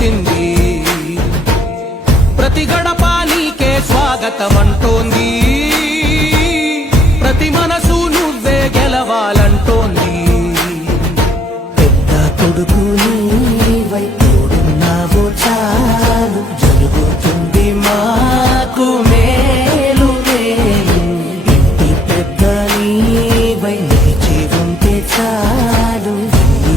నిన్నే ప్రతి గడప నీకే స్వాగతం అంటోంది ప్రతి మనసు నువ్వే గెలవాలంటోంది. పెద్ద కొడుకు నీవై తోడున్నావు చాలు. జరుగుతుంది మాకు మేలు మేలు. ఇంటి పెద్ద నీవై నిలిచి ఉంటే చాలు. ఈ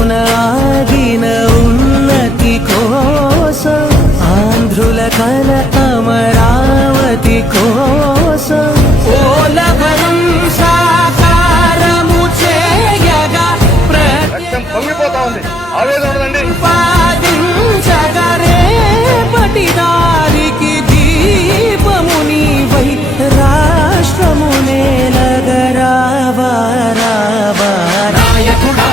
మౌన ఆగిన ఉన్నతి కోసం ఆంధ్రుల కల అమరావతి కోసం. దారికి దీపముని వై రాష్ట్రమునే లగరావారావా నాయకుడా